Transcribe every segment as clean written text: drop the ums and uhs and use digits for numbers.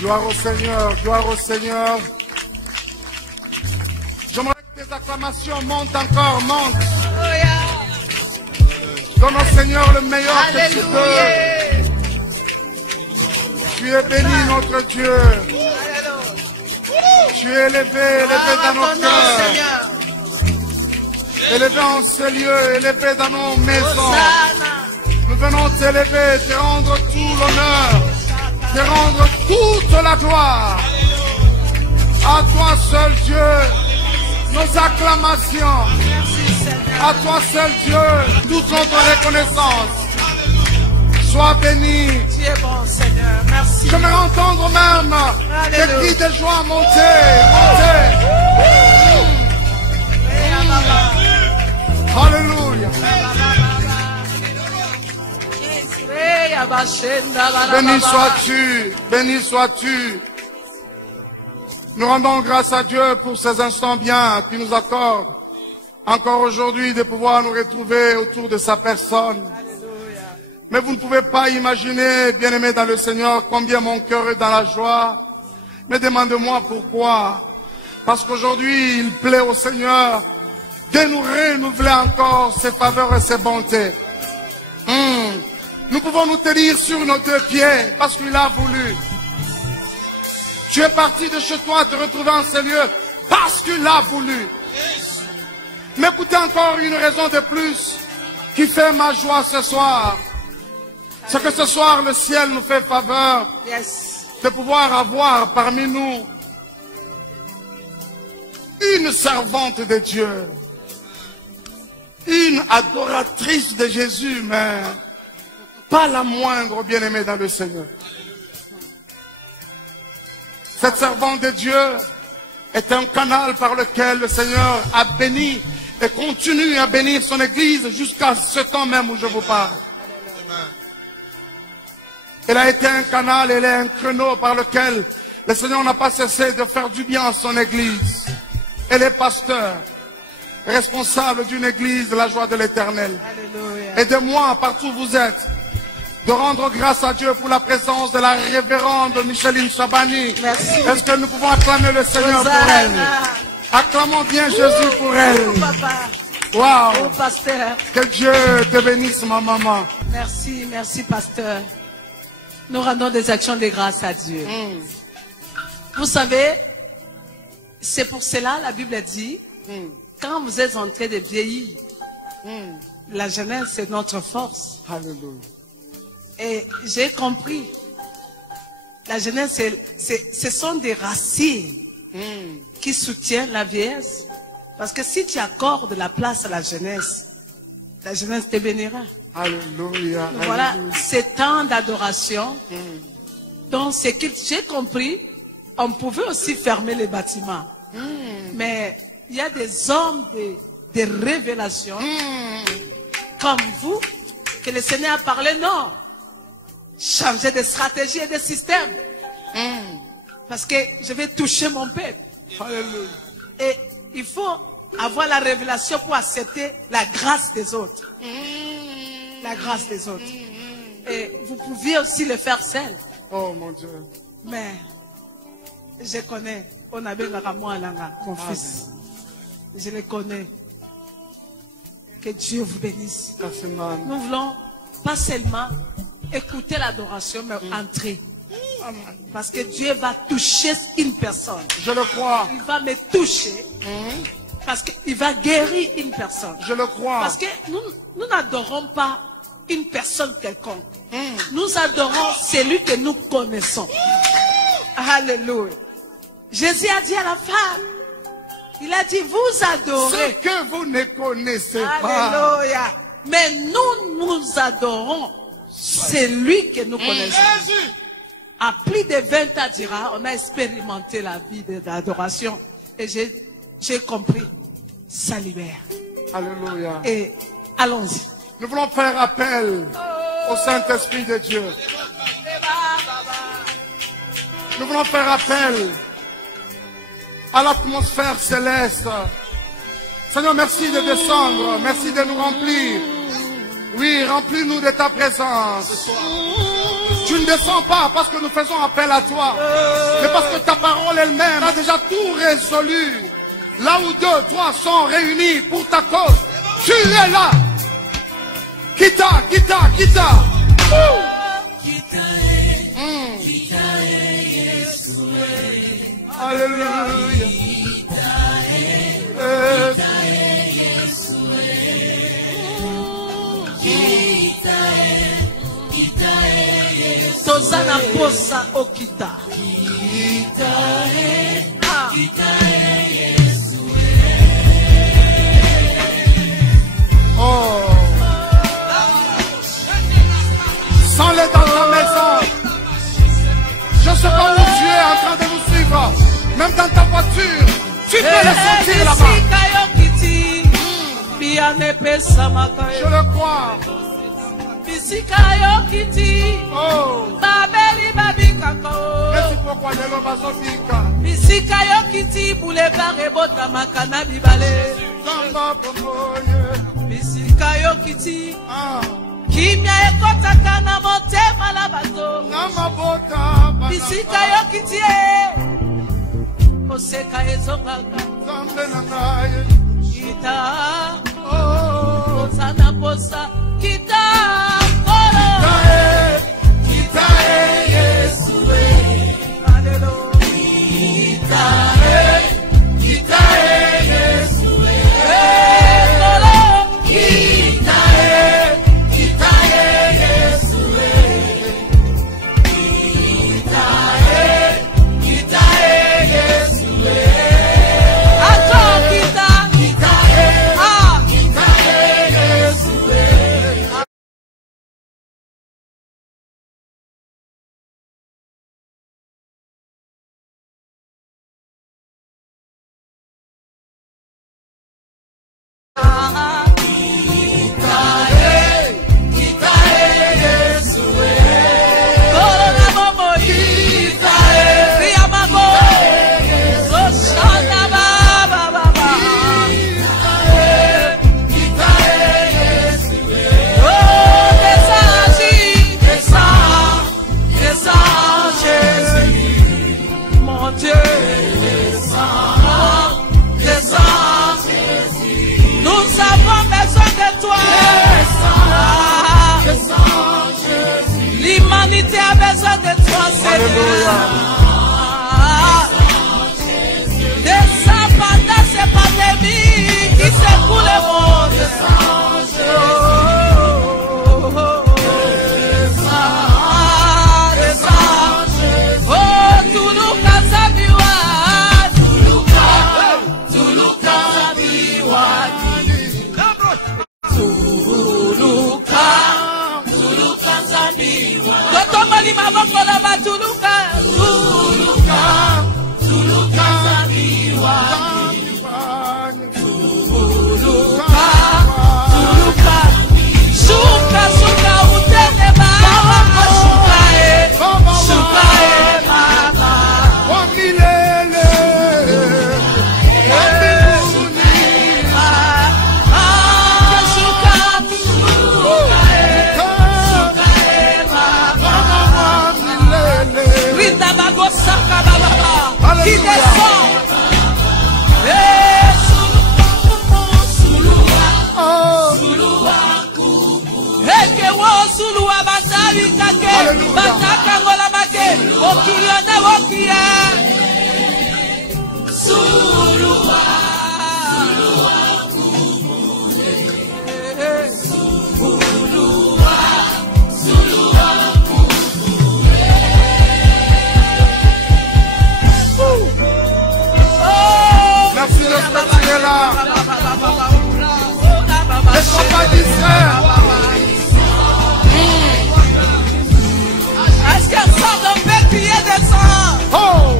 Gloire au Seigneur, gloire au Seigneur. J'aimerais que tes acclamations montent encore, montent. Donne au Seigneur le meilleur que tu peux. Tu es béni, notre Dieu. Tu es élevé, élevé dans nos cœurs. Élevé en ce lieu, élevé dans nos maisons. Nous venons t'élever, te rendre tout l'honneur, te rendre toute la gloire. À toi seul Dieu, nos acclamations. À toi seul Dieu, toute notre reconnaissance. Sois béni. Tu es bon, Seigneur. Merci. Je me entendre même des cris de joie monter, monter. Alléluia. Béni sois-tu, béni sois-tu. Nous rendons grâce à Dieu pour ces instants bien qu'il nous accorde encore aujourd'hui de pouvoir nous retrouver autour de sa personne. Mais vous ne pouvez pas imaginer, bien-aimés dans le Seigneur, combien mon cœur est dans la joie. Mais demandez-moi pourquoi. Parce qu'aujourd'hui, il plaît au Seigneur de nous renouveler encore ses faveurs et ses bontés. Nous pouvons nous tenir sur nos deux pieds parce qu'il a voulu. Tu es parti de chez toi te retrouver en ce lieu parce qu'il a voulu. Mais écoutez encore une raison de plus qui fait ma joie ce soir. C'est que ce soir le ciel nous fait faveur de pouvoir avoir parmi nous une servante de Dieu. Une adoratrice de Jésus, mais pas la moindre, bien-aimée dans le Seigneur. Cette servante de Dieu est un canal par lequel le Seigneur a béni et continue à bénir son Église jusqu'à ce temps même où je vous parle. Elle a été un canal, elle est un créneau par lequel le Seigneur n'a pas cessé de faire du bien à son Église. Elle est pasteur, responsable d'une Église de la joie de l'Éternel. Aidez-moi, partout où vous êtes, de rendre grâce à Dieu pour la présence de la révérende Micheline Chabani. Est-ce que nous pouvons acclamer le Seigneur pour elle? Acclamons bien Jésus pour elle. Waouh! Pasteur. Que Dieu te bénisse, ma maman. Merci, merci, pasteur. Nous rendons des actions de grâce à Dieu. Vous savez, c'est pour cela la Bible dit, quand vous êtes en train de vieillir, la jeunesse c'est notre force. Alléluia. Et j'ai compris, la jeunesse, ce sont des racines qui soutiennent la vieillesse. Parce que si tu accordes la place à la jeunesse te bénira. Alléluia. Voilà, ces temps d'adoration. Donc, ce que j'ai compris, on pouvait aussi fermer les bâtiments. Mais il y a des hommes de révélation comme vous, que le Seigneur a parlé, non. Changer de stratégie et de système. Parce que je vais toucher mon peuple. Alléluia. Et il faut avoir la révélation pour accepter la grâce des autres. La grâce des autres. Et vous pouviez aussi le faire seul. Oh mon Dieu. Mais je connais. On a bien mon fils. Je le connais. Que Dieu vous bénisse. Merci, man. Nous voulons pas seulement écouter l'adoration, mais entrer. Parce que Dieu va toucher une personne. Je le crois. Il va me toucher. Parce qu'il va guérir une personne. Je le crois. Parce que nous n'adorons pas une personne quelconque. Nous adorons celui que nous connaissons. Alléluia. Jésus a dit à la femme, il a dit, vous adorez ce que vous ne connaissez pas. Alléluia. Mais nous adorons celui que nous connaissons. À plus de 20 ans, dira, on a expérimenté la vie de l'adoration. Et j'ai compris, ça libère. Alléluia. Et allons-y. Nous voulons faire appel au Saint-Esprit de Dieu. Nous voulons faire appel à l'atmosphère céleste. Seigneur, merci de descendre. Merci de nous remplir. Oui, remplis-nous de ta présence. Tu ne descends pas parce que nous faisons appel à toi, mais parce que ta parole elle-même a déjà tout résolu. Là où 2, 3 sont réunis pour ta cause, tu es là. Kita, kita, kita. Alléluia. Tozana posa okita. Oh. Sens-les dans ta maison. Je ne sais pas où tu es en train de nous suivre. Même dans ta voiture, tu peux les sentir là-bas. Je le crois. Oh. Merci pourquoi les lois sont Kimia ekotaka na motema la bato. Bisika yo kitie. Koseka ezongaka. Kita. Sana posa. Kita. Kolo. Kita Yesu. Alleluia. Kita Yesu. Kolo. Kita. L'humanité a besoin de toi, Seigneur. Descends pendant ces pandémies qui secouent le monde. Qui descend. Ne sois pas distrait. Est-ce qu'elle sort d'un pépier de sang? Oh!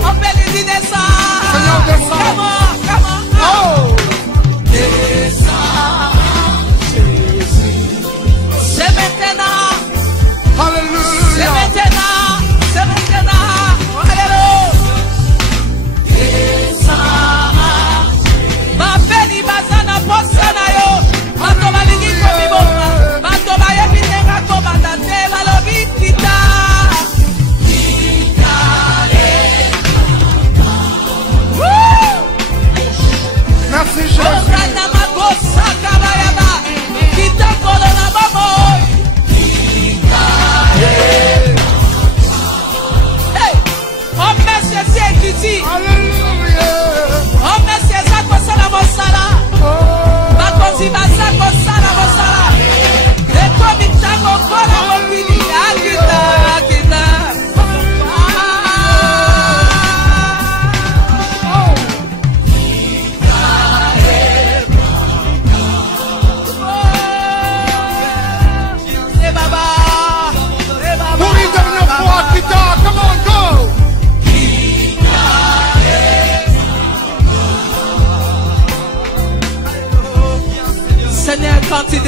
merci. Alléluia. Oh, merci à ça qu'on s'en a mosala. Bakonzi basa kosala mosala. Eko mitango kola mobili. Akita, akita. Pour une dernière fois, Kita, come on, go. Seigneur, quand tu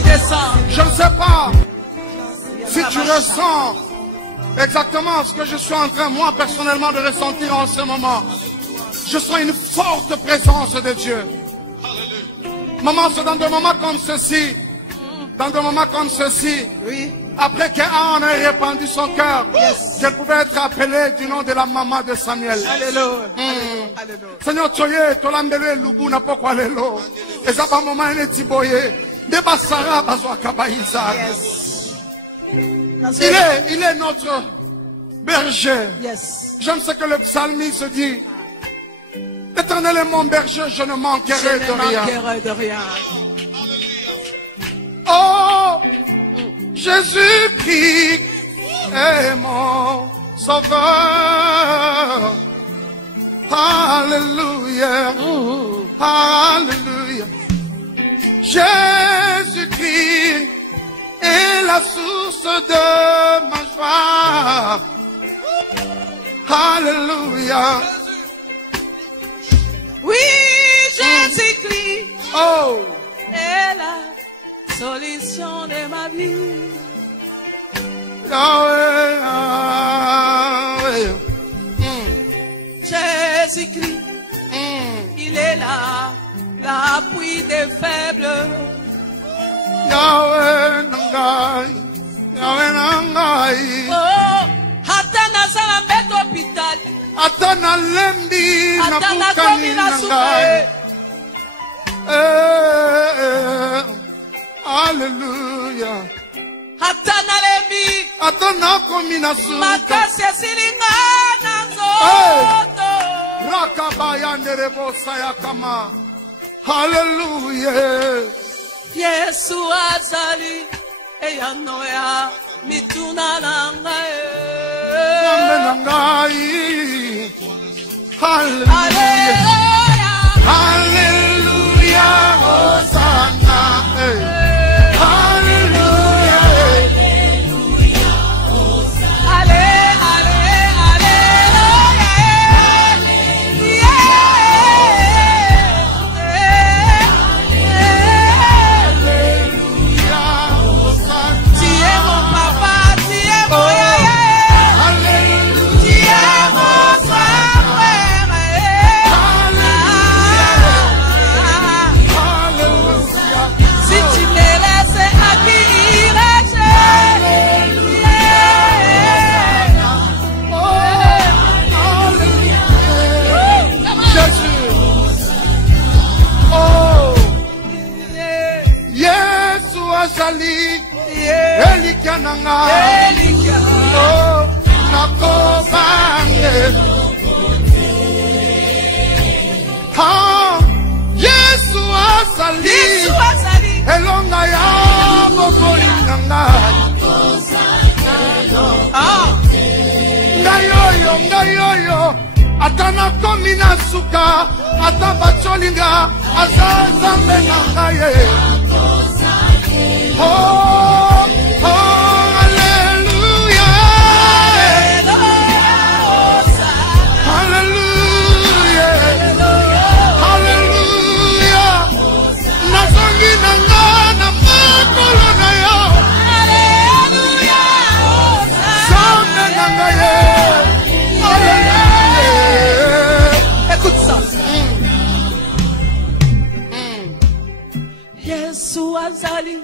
descends, je ne sais pas si tu ressens exactement ce que je suis en train, moi, personnellement, de ressentir en ce moment. Je sens une forte présence de Dieu. Maman, c'est dans des moments comme ceci, oui, après qu'Anne ait répandu son cœur, qu'elle pouvait être appelée du nom de la maman de Samuel. alléluia, alléluia. Seigneur, Tsoye, Tolambele, Lubu, n'a pas quoi lelo. Et ça va moment, il est tiboye. Deba Sarah, Bazwa Kabaïza. Il est notre berger. Yes. J'aime ce que le psalmiste dit. L'Éternel est mon berger, je ne manquerai de rien. Oh, Jésus-Christ est mon sauveur. Alléluia. Alléluia. Jésus-Christ est la source de ma joie. Alléluia. Oui, Jésus-Christ est la solution de ma vie. Yahweh, Yahweh. Jésus-Christ, il est là, l'appui des faibles. Yahweh Nangai, Yahweh Nangai. Oh, Hatana Salambeto Hospital. Atana Lembi Hatana Nabukani Komi na Nangai. Soupe. Alléluia. Hatana Lembi. Atana Komi na Soupe. Makasi Silinga Nanzoto. Rakabaya Nerebo Sayakama. Hallelujah. Yesu azali eyanoya mituna nangae. Nangai. Hallelujah. Hallelujah. Hosanna. Hallelujah. Ale, ale, ale, tu es mon papa, tu es mon yaya. Tu es mon grand frère. Si tu me laisses acquérir, Jésus. Oh. Yesu azali. Elikananga. Oh. Nakobange. Ah. Yesu azali. Elonga ya bokolinanga. Ngayoyo. Atana komi na suka. Ata bacholinga. Azazambe na ngaye. Oh, hallelujah. Hallelujah. Hallelujah. Nazongi nanga na makolo na yo. Zambe na ngaye. Hallelujah. Écoute ça. Yesu azali.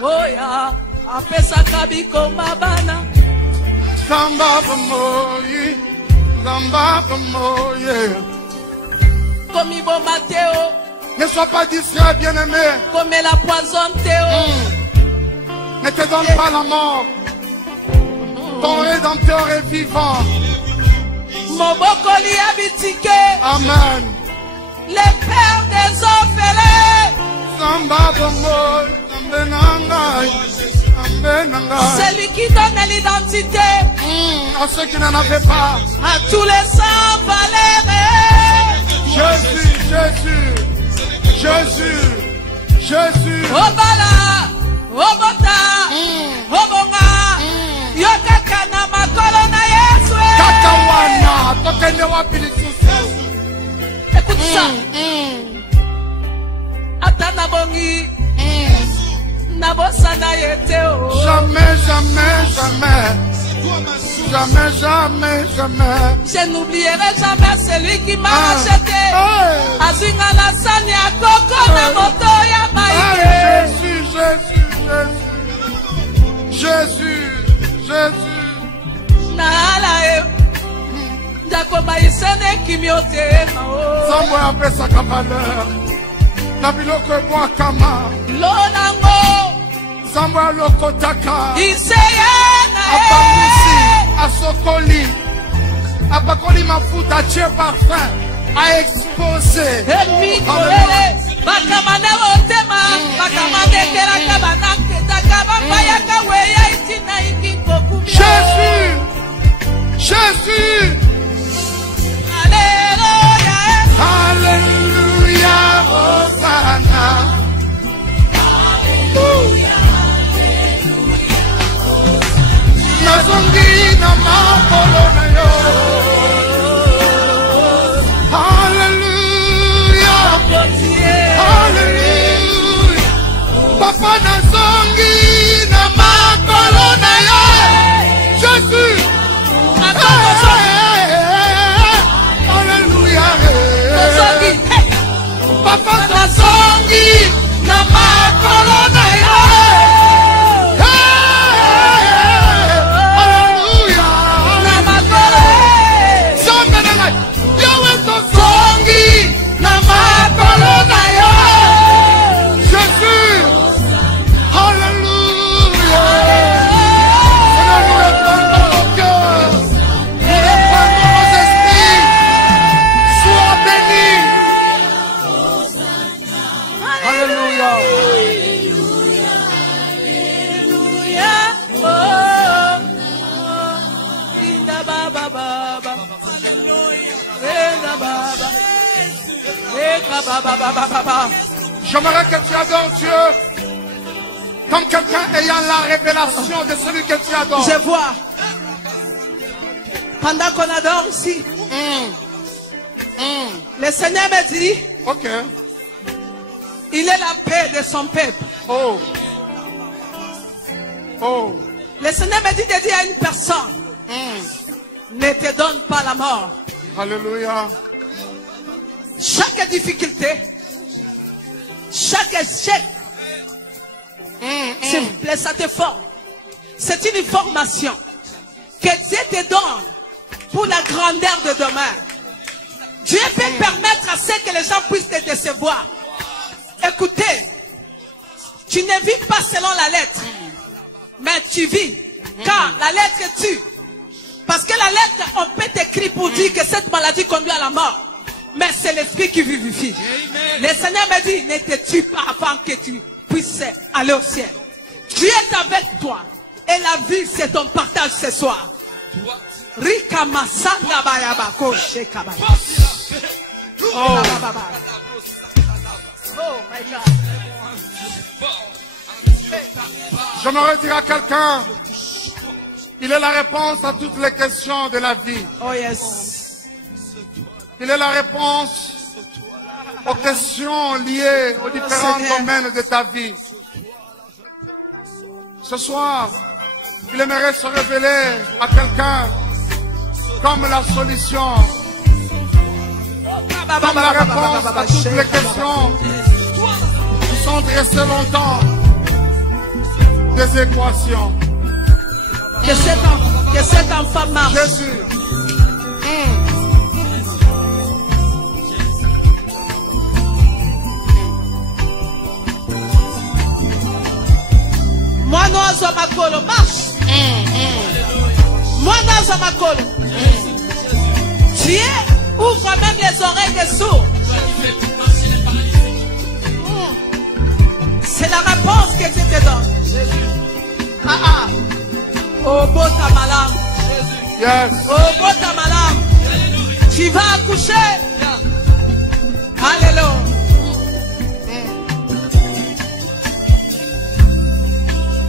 Oya, apesaka bikomba bana. Zamba bamoyi. Zamba bamoyi. Komi bo Matteo. Ne sois pas distrait, bien-aimé. Comme la poison Théo. Ne te donne pas la mort. Ton Rédempteur est vivant. Mobokoli abitike. Amen. Le père des orphelins. Samba bongo, Samba nangai, Samba nangai. Celui qui donne l'identité À ceux qui n'en avaient pas. à tous les sans valeurs. Jésus, Jésus, Jésus, Jésus. Obala, Obota, Obonga, Yokakana makolo na Yesu. Kakawana, tokende wapi lisusu. Écoute ça. Atana bongi, nabosana yete o. Jamais, jamais, jamais. Jamais, jamais, jamais. Je n'oublierai jamais celui qui m'a acheté. Azinga la sani a koko na moto ya maïke. Jésus, Jésus, Jésus. Jésus, Jésus. Naala e. Ndako maïsene kimiote mao. Zambo ya pesa kavaleur. Na biloko ebwa kama. Lonango. Zambo ya lokotaka. Iseye na e. Apakusi, asokoli. Apakoli mafuta tie parfum. A exposé. Emi koele. Bakamane otema. Bakamane keraka banake. Takaba bayaka weya itina ingi kokumia. Jésus, Jésus. Alléluia. Alléluia, Hosanna. Nazongi na makolo na yo. Alléluia, Alléluia. Papa nazongi na makolo na yo. Jésus. Alléluia. Papa nazongi na makolo na yo. Alléluia. Sombe na ngai. Yahweh tozongi na makolo na yo. Jésus. Alléluia. Seigneur, nous répandons nos cœurs. Nous répandons nos esprits. Sois béni. Alléluia. J'aimerais que tu adores Dieu comme quelqu'un ayant la révélation de celui que tu adores. Je vois. Pendant qu'on adore ici, le Seigneur me dit, Ok. il est la paix de son peuple. Oh. Oh. Le Seigneur me dit de dire à une personne, ne te donne pas la mort. Alléluia. Chaque difficulté, chaque échec, s'il vous plaît, ça te forme. C'est une formation que Dieu te donne pour la grandeur de demain. Dieu peut permettre à ce que les gens puissent te décevoir. Écoutez, tu ne vis pas selon la lettre, mais tu vis quand la lettre tue. Parce que la lettre, on peut t'écrire pour dire que cette maladie conduit à la mort. Mais c'est l'esprit qui vivifie. Le Seigneur me dit, ne te tue pas avant que tu puisses aller au ciel. Dieu est avec toi. Et la vie, c'est ton partage ce soir. Rika masanda bayaba koshe kabaya. Oh my God. J'aimerais dire à quelqu'un, il est la réponse à toutes les questions de la vie. Oh yes. Il est la réponse aux questions liées aux différents domaines de ta vie. Ce soir, il aimerait se révéler à quelqu'un comme la solution, comme la réponse à toutes les questions qui sont dressées longtemps, des équations. Que cet enfant marche. Jésus. Moi, nous makolo marche. Moi, Dieu ouvre même les oreilles des sourds. C'est la réponse que Dieu te donne. Oh, beau ta malade. Yes. Oh, beau ta malade. Tu vas accoucher. Alléluia.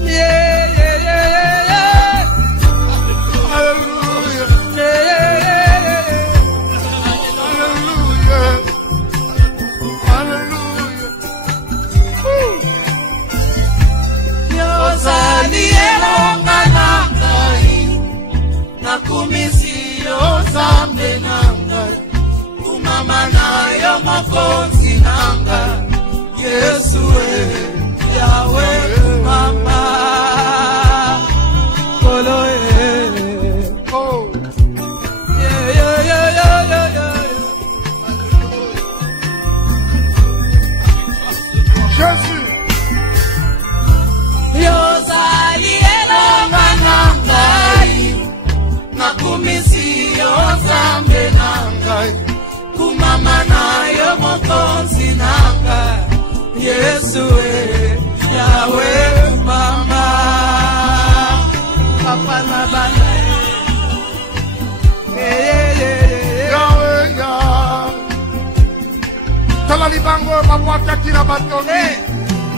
Yeah, yeah, yeah, yeah. Hallelujah. Yeah, yeah, Hallelujah. Hallelujah. Yozali elonga na ngai, nakumisi yozambe na ngai, kumama na yo mokonzi na ngai, Yesu Yahweh mama, kolo Oh. yeah yeah yeah yeah yeah yeah. Jésus. Yozali elonga na ngai, nakumisi yozambe na ngai, kumama na yo mokonzi na ngai, Yesu Yahweh mama, papa na bana Yahweh, Yahweh. Talalibango, Papa Kakina Batomi.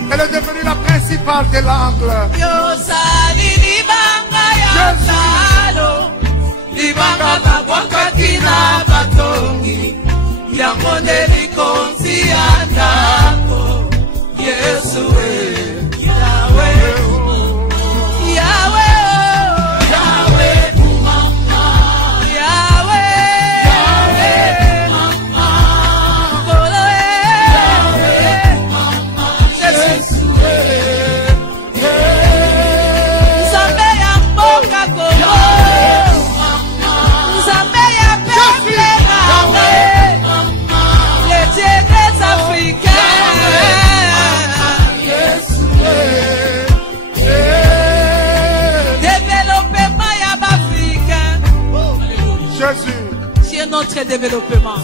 Elle est devenue la principale des langues. Yozali libanga ya talo, libanga babwakati na batongi, yango nde likonzi ya ndako, Yesu Yahweh, Yahweh, Yahweh mama, Yahweh, Yahweh mama, Kolo Yahweh mama, Jésus, Nzambe ya mboka Kongo, Nzambe ya peuple nawe, les dieux des Africains. Développement ya b'Africain. Jésus. C'est notre développement.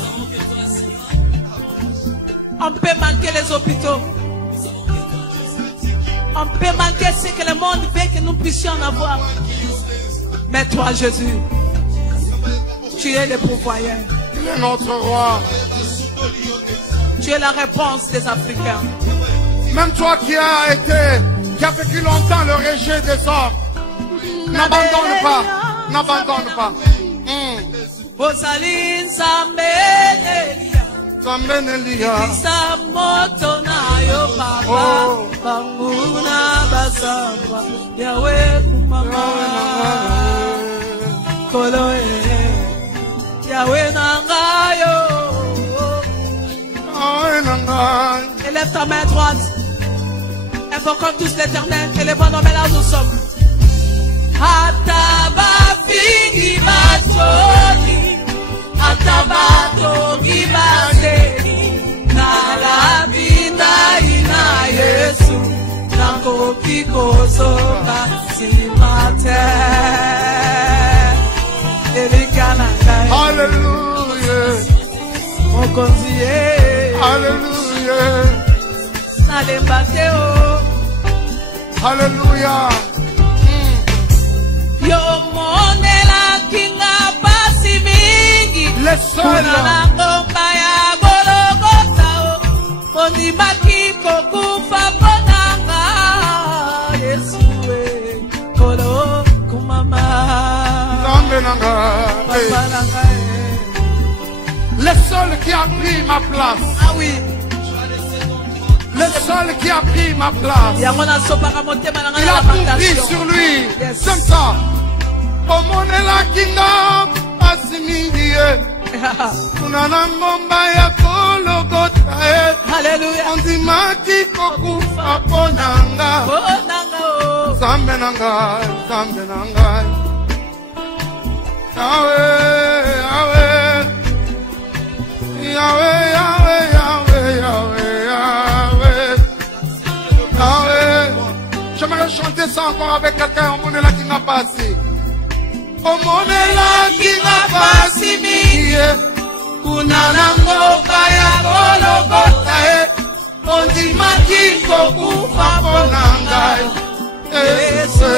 On peut manquer les hôpitaux. On peut manquer ce que le monde veut que nous puissions en avoir. Mais toi, Jésus, tu es le pourvoyeur. Il est notre roi. Tu es la réponse des Africains. Même toi qui as vécu longtemps le rejet des hommes, n'abandonne pas. N'abandonne pas. Bozali Nzambe Elia. Isa moto na yo papa, banguna basamba, Yahweh kumama, kolo Yahweh nangayo. Élève ta main droite. Invoquons tous l'Éternel et les bons noms là où nous sommes. Ataba figi batoni, ataba togi baseni, na la vida ina Yesu, nango kikosoka simate. Hallelujah. Hallelujah. Hallelujah. Les seuls. Le seul qui a pris ma place. Ah oui. Le seul qui a pris ma place. Il a tout pris sur lui. Comme ça. Omonela kinga asimingie. Kunana ngomba ya kologota. Alléluia. On dit maki kokufa ponanga. Zambe nanga, zambe nanga. Yahweh, Yahweh. Yahweh, Yahweh, Yahweh, Yahweh, Yahweh. Yahweh. J'aimerais chanter ça encore avec quelqu'un. On est là qui n'a pas assez. omonelaki nga pasi mingi kuna na mboka ya Golgota ondimaki kokufa mpo na ngai Yesu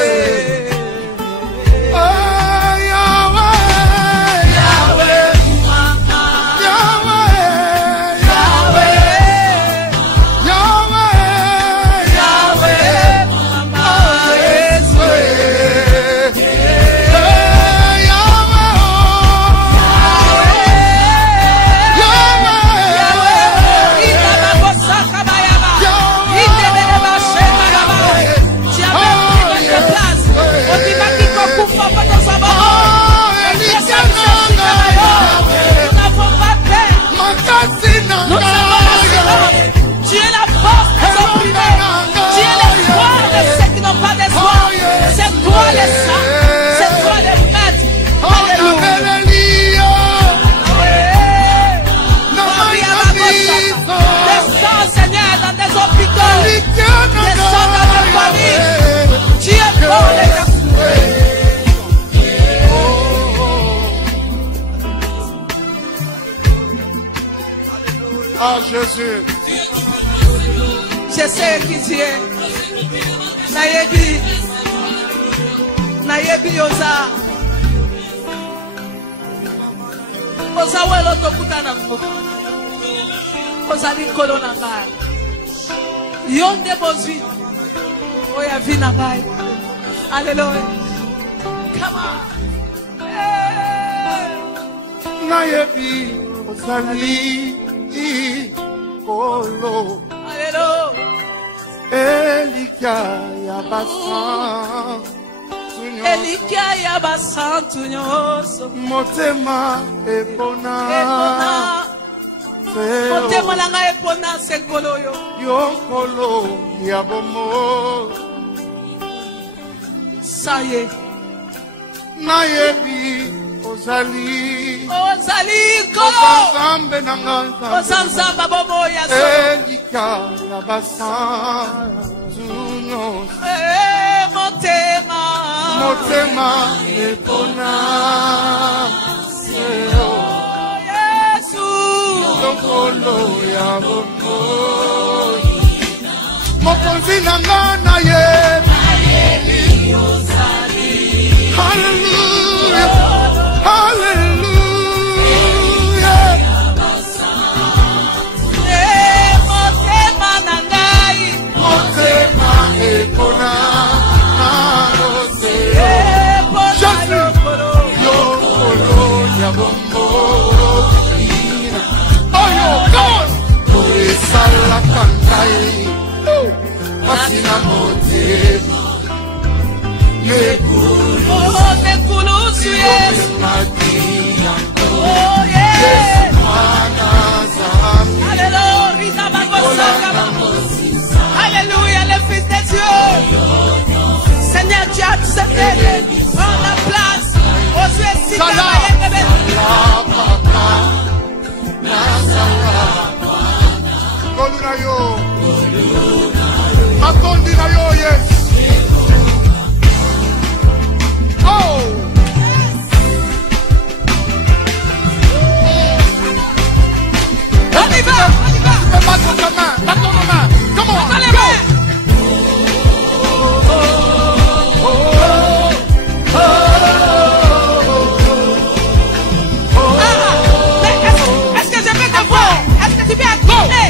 Ah Jésus, je sais qui tu es. Nayebi yoza. Oza welo tokuta nango. Oza likolo na ngai. Yonde bozwi. Oya vi na ngai. Alléluia. Come on. Nayebi ozali kolo. Alléluia. Elikia ya basan. Elikia ya basantu nyonso. Motema epona. Motema nanga epona senkolo yo. Yokolo ya bomo. Saye. Nayebi ozali. Ozali kolo. Ozanzambe nanga. Ozanzamba bomo ya so. Elikia ya basan. Nyonso. Motema. Motema epona. Yesu. Yokolo ya bomo. Mokonzi nanga nayebi. Hallelujah, hallelujah. Motema nangai. Motema epona. Yokolo ya bomo. Oh yo, God. Oesala kangai. Pasina motema. Nekulusu Yesu. Oh yes. Alléluia, le Fils de Dieu. Seigneur, tu as accepté de prendre la place aux yeux si yes. Oh. On y va, on y va. Tu peux battre ta main, batte ton main. Come on, Attends les go. mains. Est-ce que je peux te voir? Est-ce que tu peux accorder?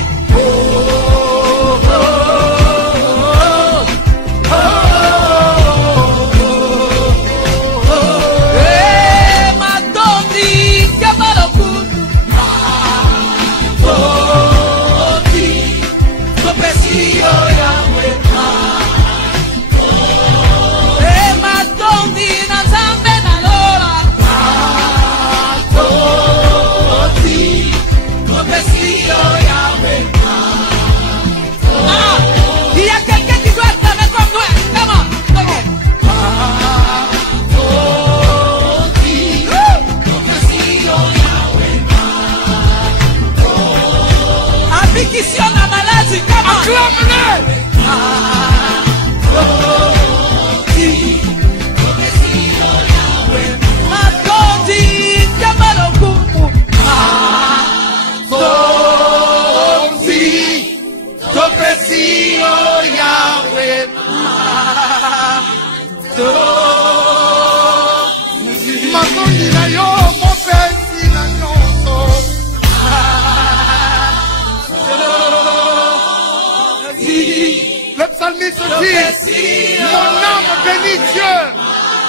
Matondi na yo mopesi na nyonso. Le psalmiste dit, mon âme bénit Dieu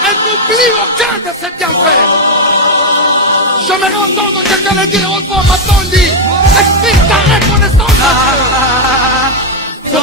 et n'oublie aucun de ses bienfaits. J'aimerais entendre quelqu'un le dire au fond, Matondi, explique ta reconnaissance à Dieu.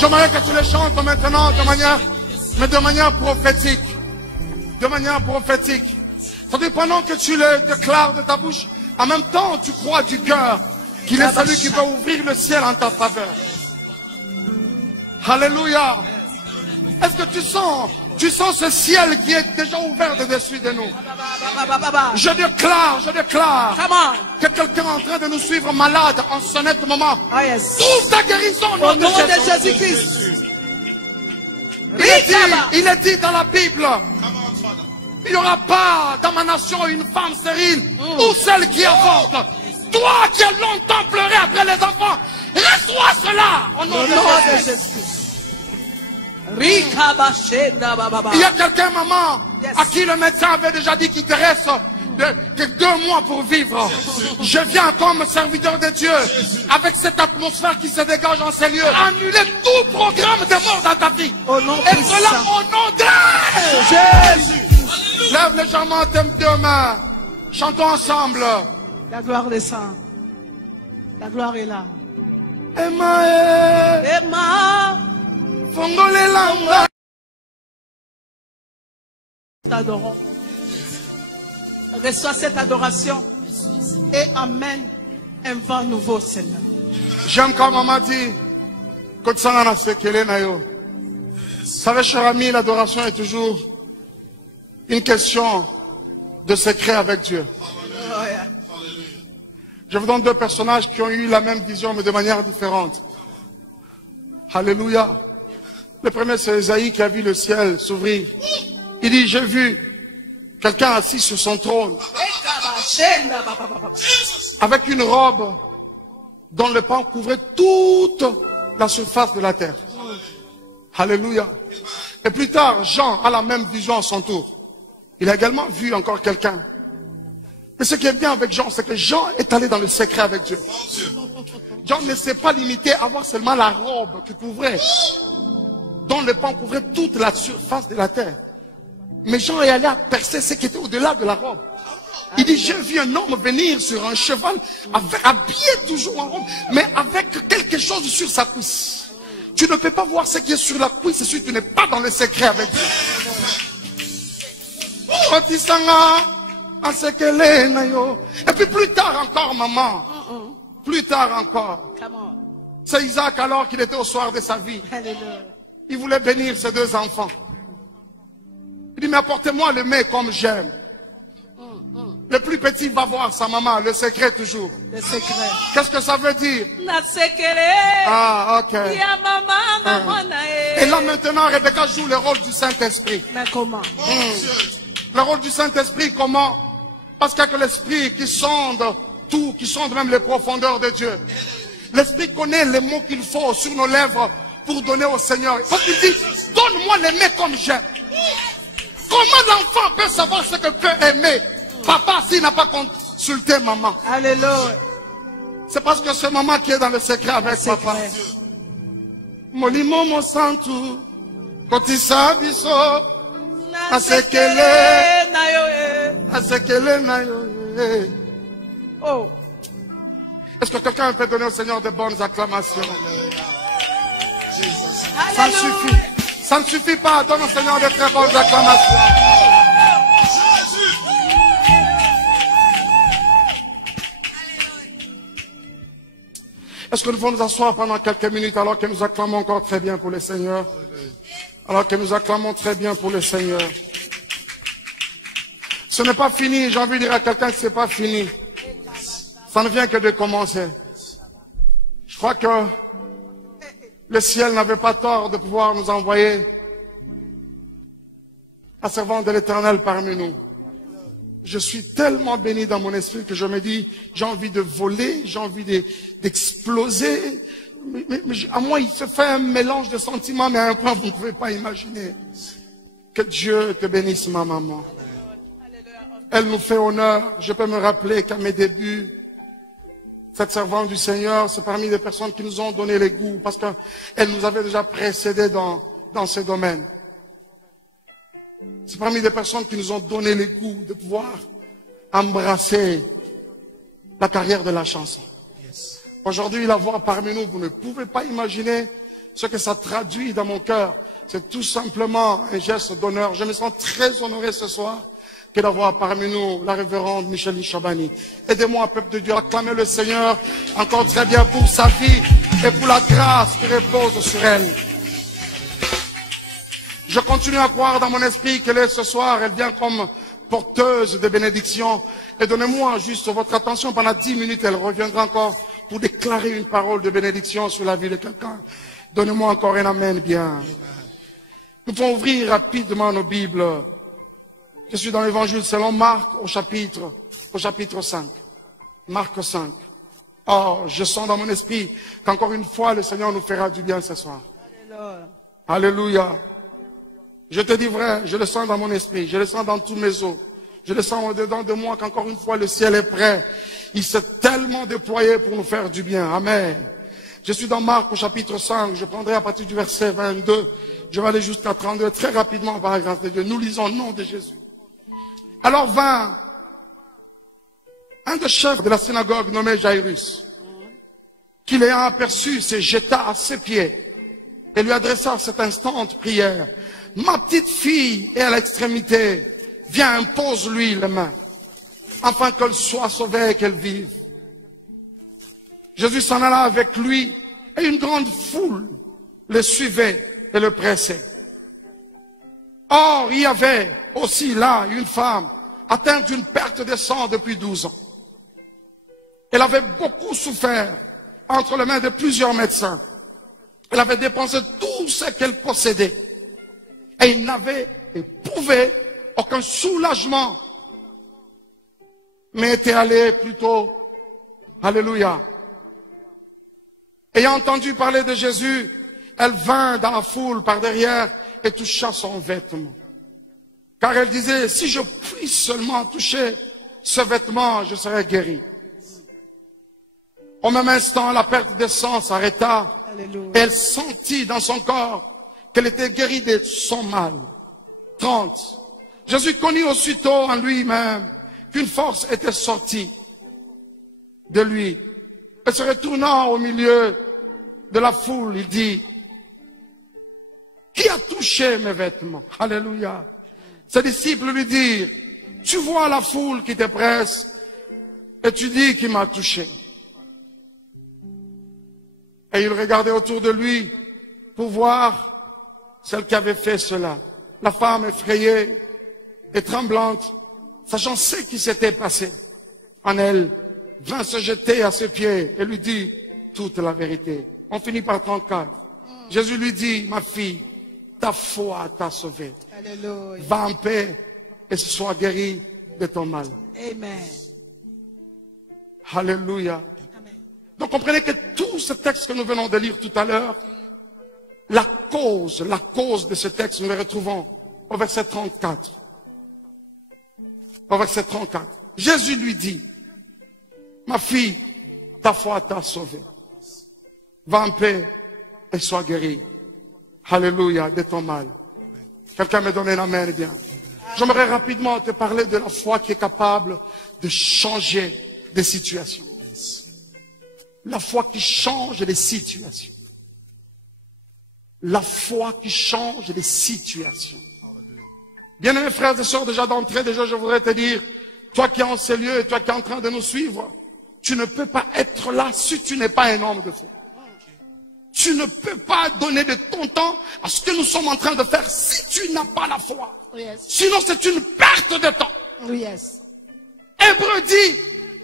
J'aimerais que tu le chantes maintenant de manière prophétique. De manière prophétique. C'est-à-dire pendant que tu le déclares de ta bouche, en même temps tu crois du cœur qu'il est celui qui va ouvrir le ciel en ta faveur. Alléluia. Est-ce que tu sens ce ciel qui est déjà ouvert de-dessus de nous? Je déclare que quelqu'un est en train de nous suivre malade en ce net moment. Trouve ta guérison au nom de Jésus-Christ. Il est dit dans la Bible, il n'y aura pas dans ma nation une femme stérile ou celle qui avorte. Toi qui as longtemps pleuré après les enfants, reçois cela au nom de Jésus. Il y a quelqu'un, maman, à qui le médecin avait déjà dit qu'il te reste que 2 mois pour vivre. Je viens comme serviteur de Dieu, avec cette atmosphère qui se dégage en ces lieux, annuler tout programme de mort dans ta vie. Et cela au nom de Jésus. Lève légèrement tes 2 mains. Chantons ensemble. La gloire descend. La gloire est là. Emma, Emma. Fongolela. T'adorons. Reçois cette adoration et amène un vent nouveau, Seigneur. J'aime quand maman dit, savez, cher ami, l'adoration est toujours une question de secret avec Dieu. Je vous donne 2 personnages qui ont eu la même vision, mais de manière différente. Alléluia. Le premier, c'est Esaïe qui a vu le ciel s'ouvrir. Il dit, j'ai vu Quelqu'un assis sur son trône, avec une robe dont le pan couvrait toute la surface de la terre. Alléluia. Et plus tard, Jean a la même vision à son tour. Il a également vu encore quelqu'un. Mais ce qui est bien avec Jean, c'est que Jean est allé dans le secret avec Dieu. Jean ne s'est pas limité à voir seulement la robe qui couvrait, dont le pan couvrait toute la surface de la terre. Mais Jean est allé à percer ce qui était au-delà de la robe. Il dit, j'ai vu un homme venir sur un cheval, habillé toujours en robe, mais avec quelque chose sur sa cuisse. Tu ne peux pas voir ce qui est sur la cuisse si tu n'es pas dans le secret avec Dieu. Et puis plus tard encore, maman. Plus tard encore. C'est Isaac alors qu'il était au soir de sa vie. Il voulait bénir ses deux enfants. Il dit, mais apportez-moi le mets comme j'aime. Le plus petit va voir sa maman, le secret toujours. Le secret. Qu'est-ce que ça veut dire? Ah, ok. Et là maintenant, Rebecca joue le rôle du Saint-Esprit. Mais comment? Le rôle du Saint-Esprit, comment? Parce qu'il y a que l'Esprit qui sonde tout, qui sonde même les profondeurs de Dieu. L'Esprit connaît les mots qu'il faut sur nos lèvres pour donner au Seigneur. Parce qu'il dit, donne-moi les mets comme j'aime. Comment l'enfant peut savoir ce que peut aimer papa s'il n'a pas consulté maman? Alléluia. C'est parce que c'est maman qui est dans le secret avec papa. Molimo mosantu kotisa biso asekele na yo. Oh. Est-ce que quelqu'un peut donner au Seigneur de bonnes acclamations? Ça suffit. Ça ne suffit pas. Donne au Seigneur de très bonnes acclamations. Est-ce que nous pouvons nous asseoir pendant quelques minutes alors que nous acclamons encore très bien pour le Seigneur? Alors que nous acclamons très bien pour le Seigneur. Ce n'est pas fini. J'ai envie de dire à quelqu'un que ce n'est pas fini. Ça ne vient que de commencer. Je crois que le ciel n'avait pas tort de pouvoir nous envoyer un servant de l'Éternel parmi nous. Je suis tellement béni dans mon esprit que je me dis, j'ai envie de voler, j'ai envie d'exploser. Mais à moi, il se fait un mélange de sentiments, mais à un point, vous ne pouvez pas imaginer. Que Dieu te bénisse, ma maman. Elle nous fait honneur. Je peux me rappeler qu'à mes débuts, cette servante du Seigneur, c'est parmi les personnes qui nous ont donné les goûts, parce qu'elle nous avait déjà précédés dans ce domaine. C'est parmi les personnes qui nous ont donné les goûts de pouvoir embrasser la carrière de la chanson. Aujourd'hui, la voir parmi nous, vous ne pouvez pas imaginer ce que ça traduit dans mon cœur. C'est tout simplement un geste d'honneur. Je me sens très honoré ce soir que d'avoir parmi nous la révérende Micheline Chabani. Aidez-moi, peuple de Dieu, à acclamer le Seigneur encore très bien pour sa vie et pour la grâce qui repose sur elle. Je continue à croire dans mon esprit qu'elle est ce soir, elle vient comme porteuse de bénédiction. Et donnez-moi juste votre attention, pendant 10 minutes, elle reviendra encore pour déclarer une parole de bénédiction sur la vie de quelqu'un. Donnez-moi encore un amen bien. Nous pouvons ouvrir rapidement nos Bibles. Je suis dans l'évangile selon Marc au chapitre 5. Marc 5. Oh, je sens dans mon esprit qu'encore une fois, le Seigneur nous fera du bien ce soir. Alléluia. Alléluia. Je te dis vrai, je le sens dans mon esprit, je le sens dans tous mes os. Je le sens au-dedans de moi qu'encore une fois, le ciel est prêt. Il s'est tellement déployé pour nous faire du bien. Amen. Je suis dans Marc au chapitre 5. Je prendrai à partir du verset 22. Je vais aller jusqu'à 32 très rapidement par la grâce de Dieu. Nous lisons le nom de Jésus. Alors vint un des chefs de la synagogue nommé Jairus, qui l'ayant aperçu se jeta à ses pieds et lui adressa cette instante prière. Ma petite fille est à l'extrémité. Viens, impose-lui les mains, afin qu'elle soit sauvée et qu'elle vive. Jésus s'en alla avec lui, et une grande foule le suivait et le pressait. Or, il y avait aussi là une femme atteinte d'une perte de sang depuis 12 ans. Elle avait beaucoup souffert entre les mains de plusieurs médecins. Elle avait dépensé tout ce qu'elle possédait. Et il n'avait et pouvait aucun soulagement, mais était allée plutôt, alléluia. Ayant entendu parler de Jésus, elle vint dans la foule par derrière et toucha son vêtement. Car elle disait, si je puis seulement toucher ce vêtement, je serai guéri. Au même instant, la perte de sang s'arrêta. Et elle sentit dans son corps qu'elle était guérie de son mal. 30. Jésus connut aussitôt en lui-même qu'une force était sortie de lui. Et se retournant au milieu de la foule, il dit, qui a touché mes vêtements? Alléluia. Ses disciples lui dirent, tu vois la foule qui te presse et tu dis qui m'a touché. Et il regardait autour de lui pour voir celle qui avait fait cela. La femme effrayée et tremblante, sachant ce qui s'était passé en elle, vint se jeter à ses pieds et lui dit toute la vérité. On finit par 34. Jésus lui dit, ma fille, ta foi t'a sauvée. Alléluia. Va en paix et sois guérie de ton mal. Amen. Alléluia. Amen. Donc comprenez que tout ce texte que nous venons de lire tout à l'heure, la cause de ce texte, nous le retrouvons au verset 34. Au verset 34. Jésus lui dit, ma fille, ta foi t'a sauvée. Va en paix et sois guérie. Alléluia, de ton mal. Quelqu'un me donne un amen, bien. J'aimerais rapidement te parler de la foi qui est capable de changer des situations. La foi qui change les situations. La foi qui change les situations. Bien-aimés frères et sœurs, déjà d'entrée, je voudrais te dire, toi qui es en ces lieux et toi qui es en train de nous suivre, tu ne peux pas être là si tu n'es pas un homme de foi. Tu ne peux pas donner de ton temps à ce que nous sommes en train de faire si tu n'as pas la foi. Yes. Sinon, c'est une perte de temps. Yes. Hébreu dit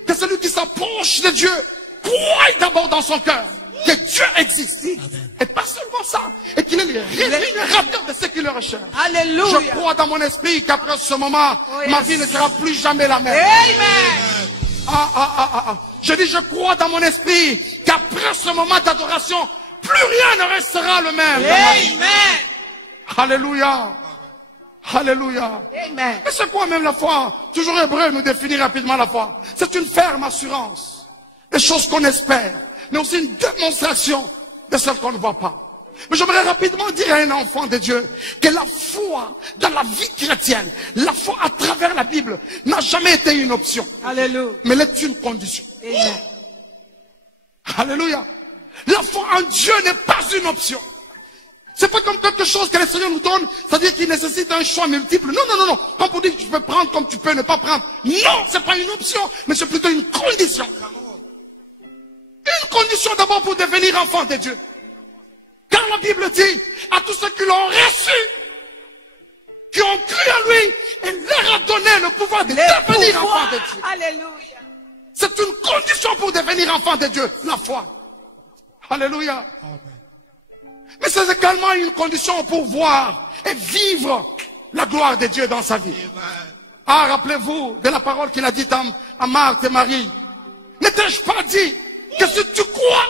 que celui qui s'approche de Dieu croit d'abord dans son cœur que Dieu existe. Et pas seulement ça, et qu'il est le rémunérateur de ceux qui le recherchent. Alléluia. Je crois dans mon esprit qu'après ce moment, ma vie ne sera plus jamais la même. Amen. Je dis, je crois dans mon esprit qu'après ce moment d'adoration, plus rien ne restera le même. Amen. Alléluia. Alléluia. Amen. Et c'est quoi même la foi? Toujours Hébreu nous définit rapidement la foi. C'est une ferme assurance des choses qu'on espère, mais aussi une démonstration de celles qu'on ne voit pas. Mais j'aimerais rapidement dire à un enfant de Dieu que la foi dans la vie chrétienne, la foi à travers la Bible, n'a jamais été une option. Alléluia. Mais elle est une condition. Amen. Alléluia. La foi en Dieu n'est pas une option. C'est pas comme quelque chose que le Seigneur nous donne, c'est-à-dire qu'il nécessite un choix multiple. Non, non, non, non. Comme pour dire que tu peux prendre comme tu peux ne pas prendre. Non, c'est pas une option, mais c'est plutôt une condition. Une condition d'abord pour devenir enfant de Dieu. Car la Bible dit à tous ceux qui l'ont reçu, qui ont cru en lui, elle leur a donné le pouvoir de devenir enfant de Dieu. Alléluia. C'est une condition pour devenir enfant de Dieu, la foi. Alléluia. Mais c'est également une condition pour voir et vivre la gloire de Dieu dans sa vie. Ah, rappelez-vous de la parole qu'il a dite à Marthe et Marie. Ne t'ai-je pas dit que si tu crois,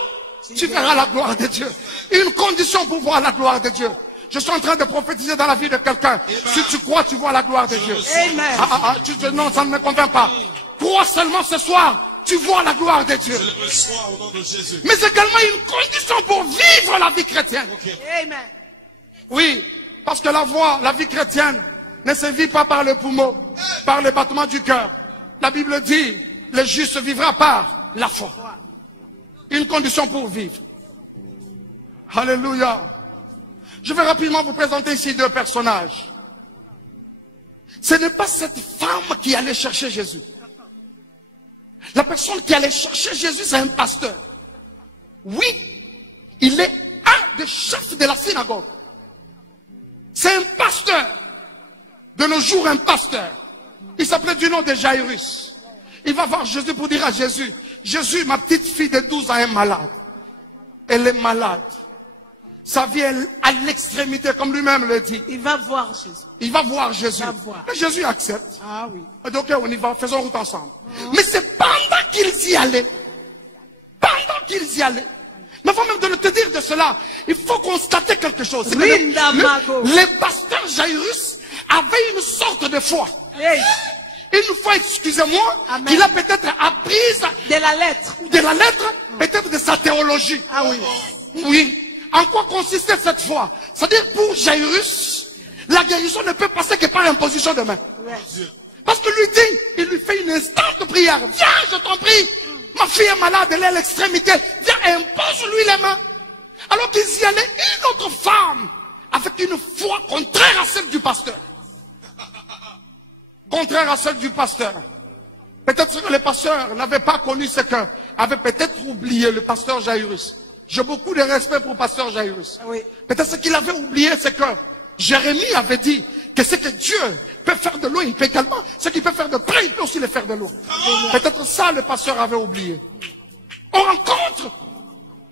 tu verras la gloire de Dieu. Une condition pour voir la gloire de Dieu. Je suis en train de prophétiser dans la vie de quelqu'un. Si tu crois, tu vois la gloire de Dieu. Amen. Non, ça ne me convainc pas. Crois seulement ce soir, tu vois la gloire de Dieu. Mais c'est également une condition pour vivre la vie chrétienne. Amen. Oui, parce que la vie chrétienne ne se vit pas par le poumon, par le battement du cœur. La Bible dit, le juste vivra par la foi. Une condition pour vivre. Alléluia. Je vais rapidement vous présenter ici deux personnages. Ce n'est pas cette femme qui allait chercher Jésus. La personne qui allait chercher Jésus, c'est un pasteur. Oui, il est un des chefs de la synagogue. C'est un pasteur. De nos jours, un pasteur. Il s'appelait du nom de Jairus. Il va voir Jésus pour dire à Jésus, Jésus, ma petite fille de 12 ans est malade. Elle est malade. sa vie est à l'extrémité, comme lui-même le dit. Il va voir Jésus. Il va voir Jésus. Il va voir. Et Jésus accepte. Ah oui. Il dit, ok, on y va, faisons route ensemble. Mais c'est pendant qu'ils y allaient. Pendant qu'ils y allaient. Mais avant même de te dire de cela, il faut constater quelque chose. C'est que les pasteurs Jairus avaient une sorte de foi. Hey. Une foi, excusez-moi, qu'il a peut-être apprise de la lettre. De la lettre, peut-être de sa théologie. Ah oui. Oui. En quoi consistait cette foi? C'est-à-dire pour Jairus, la guérison ne peut passer que par l'imposition de main. Ouais. Parce que lui dit, il lui fait une instante prière. Viens, je t'en prie. Ma fille est malade, elle est à l'extrémité. Viens, impose-lui les mains. Alors qu'ils y allaient, une autre femme, avec une foi contraire à celle du pasteur. Contraire à celle du pasteur. Peut-être que le pasteur n'avait pas connu ce que avait peut-être oublié le pasteur Jairus. J'ai beaucoup de respect pour le pasteur Jairus. Oui. Peut-être ce qu'il avait oublié, c'est que Jérémie avait dit que ce que Dieu peut faire de l'eau, il peut également, ce qu'il peut faire de près, il peut aussi le faire de l'eau. Peut-être ça, le pasteur avait oublié. On rencontre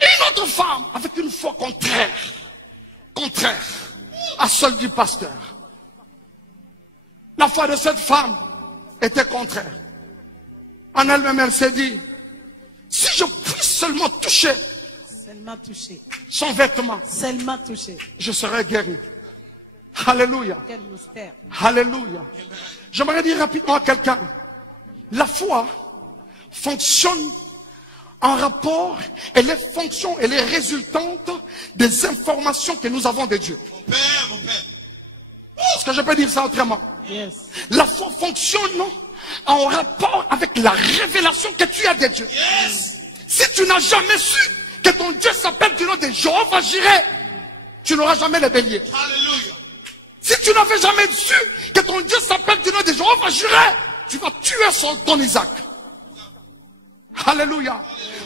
une autre femme avec une foi contraire. Contraire à celle du pasteur. La foi de cette femme était contraire. En elle-même, elle s'est dit, si je puisse seulement toucher son vêtement, je serai guéri. Alléluia. Quel mystère. Alléluia. J'aimerais dire rapidement à quelqu'un, la foi fonctionne en rapport, elle est fonction, elle est résultante des informations que nous avons de Dieu. Mon père. Est-ce que je peux dire ça autrement? Yes. La foi fonctionne en rapport avec la révélation que tu as de Dieu. Yes. Si tu n'as jamais su que ton Dieu s'appelle du nom de Jéhovah Jireh, tu n'auras jamais le bélier. Alléluia. Si tu n'avais jamais su que ton Dieu s'appelle du nom de Jéhovah Jireh, tu vas tuer ton Isaac. Alléluia.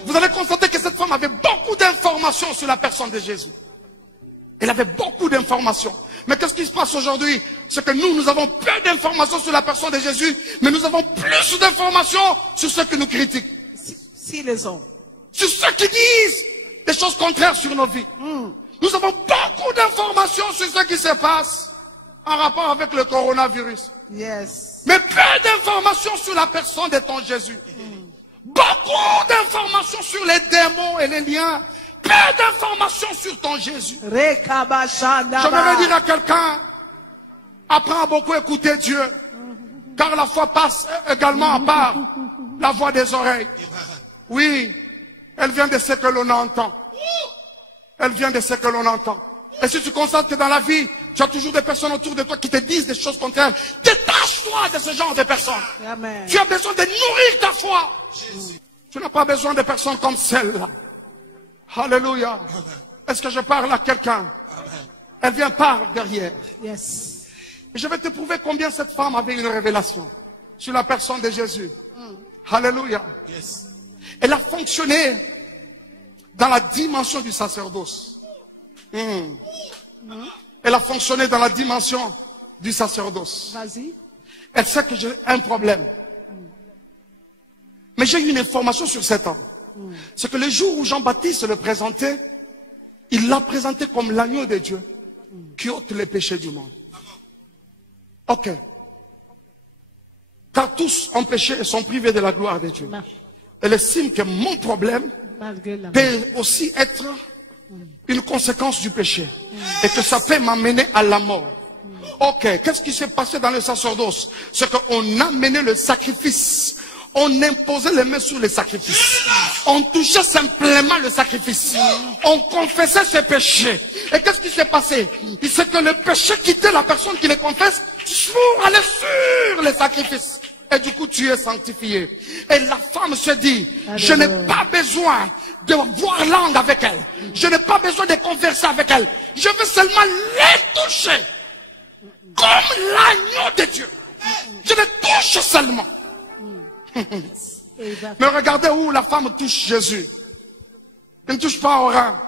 Vous allez constater que cette femme avait beaucoup d'informations sur la personne de Jésus. Elle avait beaucoup d'informations. Mais qu'est-ce qui se passe aujourd'hui? C'est que nous avons peu d'informations sur la personne de Jésus, mais nous avons plus d'informations sur ceux qui nous critiquent. Si les hommes. Sur ceux qui disent des choses contraires sur nos vies. Nous avons beaucoup d'informations sur ce qui se passe en rapport avec le coronavirus. Yes. Mais peu d'informations sur la personne de ton Jésus. Beaucoup d'informations sur les démons et les liens. Peu d'informations sur ton Jésus. J'aimerais dire à quelqu'un, apprends à beaucoup écouter Dieu. Car la foi passe également par la voix des oreilles. Oui, elle vient de ce que l'on entend. Elle vient de ce que l'on entend. Et si tu constates que dans la vie, tu as toujours des personnes autour de toi qui te disent des choses contraires, détache-toi de ce genre de personnes. Amen. Tu as besoin de nourrir ta foi. Tu n'as pas besoin de personnes comme celle-là. Alléluia. Est-ce que je parle à quelqu'un? Elle vient par derrière. Yes. Et je vais te prouver combien cette femme avait une révélation sur la personne de Jésus. Alléluia. Yes. Elle a fonctionné dans la dimension du sacerdoce. Elle a fonctionné dans la dimension du sacerdoce. Vas-y. Elle sait que j'ai un problème. Mais j'ai une information sur cet homme. C'est que le jour où Jean-Baptiste le présentait, il l'a présenté comme l'agneau de Dieu qui ôte les péchés du monde. Ok. Car tous ont péché et sont privés de la gloire de Dieu. Elle estime que mon problème peut aussi être une conséquence du péché. Et que ça peut m'amener à la mort. Ok, qu'est-ce qui s'est passé dans le sacerdoce? C'est qu'on a mené le sacrifice. On imposait les mains sur le sacrifice. On touchait simplement le sacrifice. On confessait ses péchés. Et qu'est-ce qui s'est passé? C'est que le péché quittait la personne qui le confesse pour aller sur le sacrifice. Et du coup, tu es sanctifié. Et la femme se dit, je n'ai pas besoin de voir langue avec elle. Je n'ai pas besoin de converser avec elle. Je veux seulement les toucher. Comme l'agneau de Dieu. Je les touche seulement. Mais regardez où la femme touche Jésus. Il ne touche pas au rein.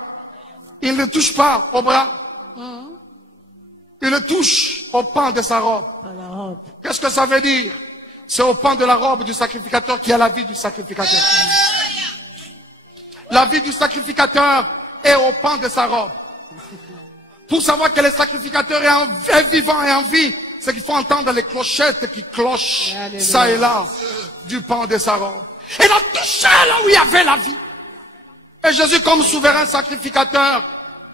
Il ne touche pas au bras. Il le touche au pan de sa robe. Qu'est-ce que ça veut dire? C'est au pan de la robe du sacrificateur qui a la vie du sacrificateur. La vie du sacrificateur est au pan de sa robe. Pour savoir que le sacrificateur est vivant et en vie, c'est qu'il faut entendre les clochettes qui clochent ça et là du pan de sa robe. Il a touché là où il y avait la vie. Et Jésus, comme souverain sacrificateur,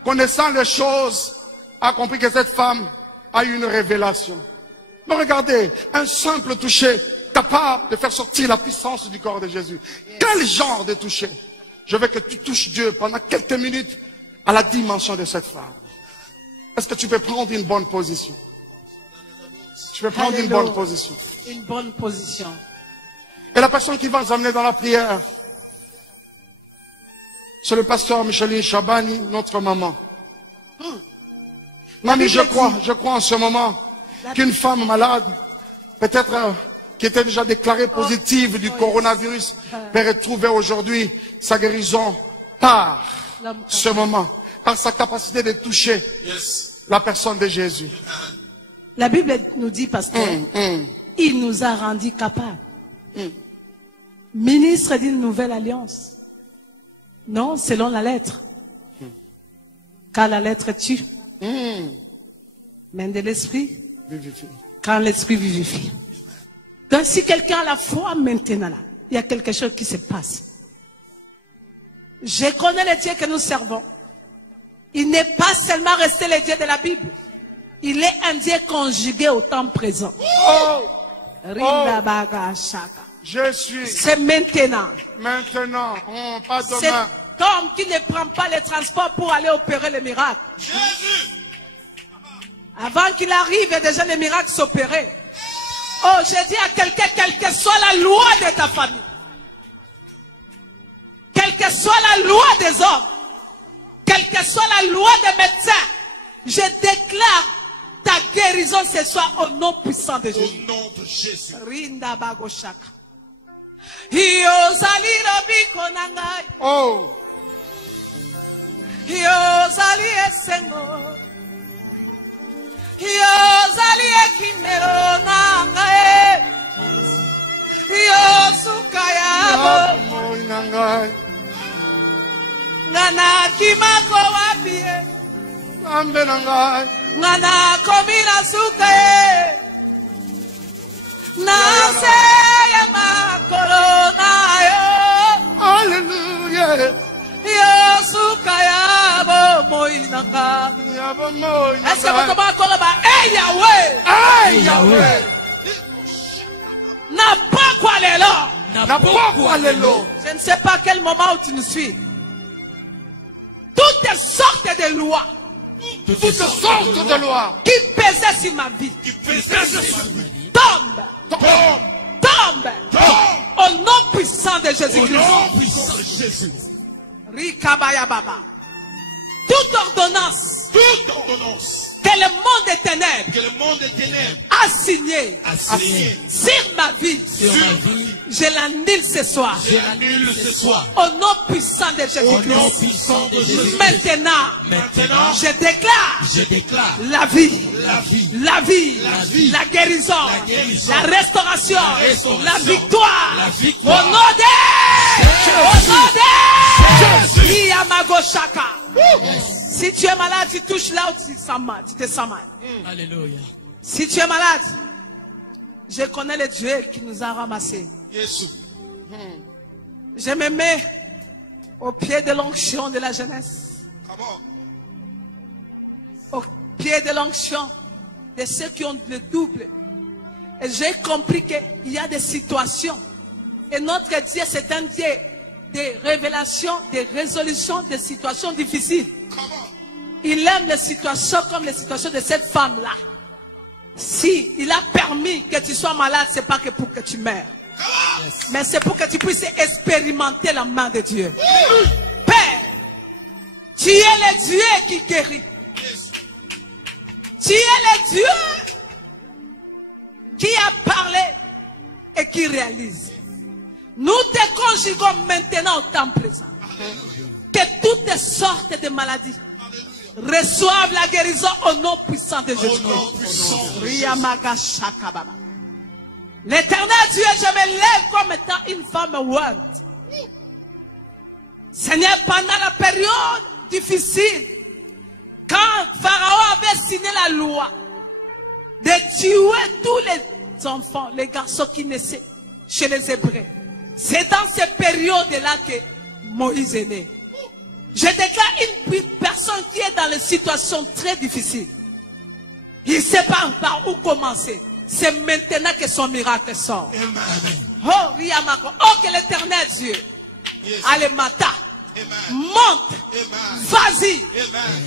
connaissant les choses, a compris que cette femme a eu une révélation. Mais regardez, un simple toucher capable de faire sortir la puissance du corps de Jésus. Quel genre de toucher? Je veux que tu touches Dieu pendant quelques minutes à la dimension de cette femme. Est-ce que tu peux prendre une bonne position? Tu peux prendre une bonne position. Une bonne position. Et la personne qui va nous amener dans la prière, c'est le pasteur Micheline Chabani, notre maman. Mamie, je crois en ce moment qu'une femme malade, peut-être qui était déjà déclarée positive du coronavirus, peut retrouver aujourd'hui sa guérison par ce moment, par sa capacité de toucher la personne de Jésus. La Bible nous dit, pasteur, il nous a rendus capables. Ministre d'une nouvelle alliance. Non, selon la lettre. Car la lettre tue. Mais de l'esprit, quand l'esprit vivifie. Donc si quelqu'un a la foi maintenant là, il y a quelque chose qui se passe. Je connais le Dieu que nous servons. Il n'est pas seulement resté le Dieu de la Bible. Il est un Dieu conjugué au temps présent. Je suis. C'est maintenant. Maintenant, pas demain. Cet homme qui ne prend pas les transports pour aller opérer le miracle. Jésus. Avant qu'il arrive, déjà les miracles s'opéraient. Oh, j'ai dit à quelqu'un, quelle que soit la loi de ta famille, quelle que soit la loi des hommes, quelle que soit la loi des médecins, je déclare ta guérison ce soir au nom puissant de Jésus. Au nom de Jésus. Rinda bagoshaka. Oh. Ngana kimako wapie Ambe nangai. ngana komina sukaye nase ya makorona yo Hallelujah. yo sukaya bo moinanga. Yaba moi Est-ce que nangai. votre main colomba hey Yahweh Hey Yahweh. n'a pas quoi les là. Na pokwa lelo. Je ne sais pas quel moment où tu nous suis. Toutes sortes de lois Toutes sortes de lois. qui pesaient sur ma vie tombent. Tombe au nom puissant de Jésus-Christ. Rikabaya Baba. Toute ordonnance que le monde des ténèbres a signé sur ma vie, je l'annule ce soir. Au nom puissant de Jésus-Christ. Maintenant, je déclare la vie, la guérison, la restauration, la victoire. Au nom de Yamagoshaka. Si tu es malade, tu touches là où tu te sens mal. Alléluia. Si tu es malade, je connais le Dieu qui nous a ramassés. Je me mets au pied de l'onction de la jeunesse. Au pied de l'onction de ceux qui ont le double. Et j'ai compris qu'il y a des situations. Et notre Dieu, c'est un Dieu de révélations, de résolutions de situations difficiles. Il aime les situations comme les situations de cette femme-là. Si il a permis que tu sois malade, c'est pas que pour que tu meurs. Mais c'est pour que tu puisses expérimenter la main de Dieu. Père, tu es le Dieu qui guérit. Tu es le Dieu qui a parlé et qui réalise. Nous te conjuguons maintenant au temps présent. Que toutes sortes de maladies reçoivent la guérison au nom puissant de Jésus-Christ. L'éternel Dieu, je me lève comme étant une femme ointe. Seigneur, pendant la période difficile Quand Pharaon avait signé la loi de tuer tous les enfants, les garçons qui naissaient chez les Hébreux, c'est dans cette période-là que Moïse est né. Je déclare une personne qui est dans une situation très difficile. Il ne sait pas par où commencer. C'est maintenant que son miracle sort. Oh, Riamako. Oh, que l'éternel Dieu. Allez, Mata. Monte. Vas-y.